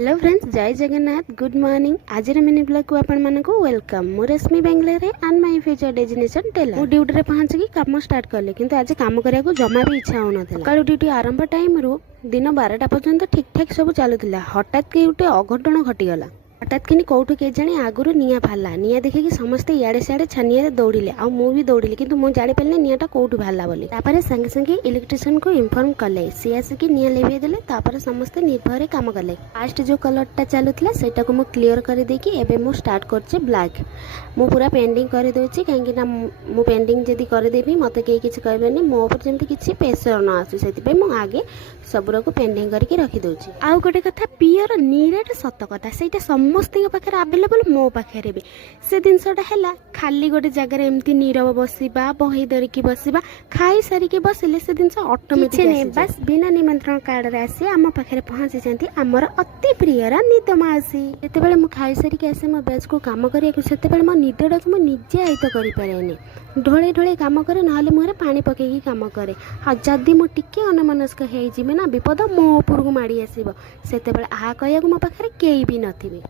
Hello friends, जय Jagannath, good morning. आज mini blog को आपण मानक वेलकम। मु Rashmi Bangalore and my future destination टेलर। मु ड्यूटी रे पहुंच की काम स्टार्ट करले, किंतु आज काम करिया को जमा भी इच्छा होना था। सकाळ ड्यूटी आरंभ टाइम रु दिन 12टा पर्यंत ठीक ठाक सब चलुतिला। हठात के उठे अघटन घटी गला। हठात कि कौटू के जाने आगुरी निआ फाला। निआ देखिकी समस्ते इयाडे सियाडे छानिया दौड़िले। आ मु भी दौड़िली, किंतु मु जानि पारले निआटा कौटू फाला बोली। तापरे संगे संगे इलेक्ट्रिशियन को इन्फॉर्म कले। सी आसिकी निआ लेवे देले। तापरे समस्ते निर्भर काम कले। फास्ट जो कलरटा चालुतला सेटा को मु क्लियर कर देकी एबे मु स्टार्ट करछे ब्लैक। मु पूरा पेंडिंग कर दोछि, काहेकि ना मु पेंडिंग जदी कर देबी मते केही किछ कहबेनी। मो ऊपर जेमति किछ प्रेशर न आसु, सेति पे मु आगे सबरो को पेंडिंग करके रखी दोछि। आ गोटे कथा पियर नीरेट सत कथा, सेटा समस्त पाखे आवेलेबल मो पाखे भी। से जिनसटा है खाली गोटे जगह एमती नीरव बसवा, बही धरिकी बसवा, खाई सारिकी बसिले से जिन ऑटोमेटिक बस बिना निमंत्रण कार्ड रे आसी आम पाखे पहुंची जाती आमर अति प्रियर निद मासी। जिते मु खाई सारिकी आसे मो बेच को काम करते मो निदटा को निजे आयत करें। ढोले ढोले काम करे, नहले मुहरे पानी पकईकी काम करे। हाँ, जदि मु टिके अनमनस्क हो ना विपद मो ऊपर को माड़ी आसब, से आ कह मो पाखे केही भी नथिबे।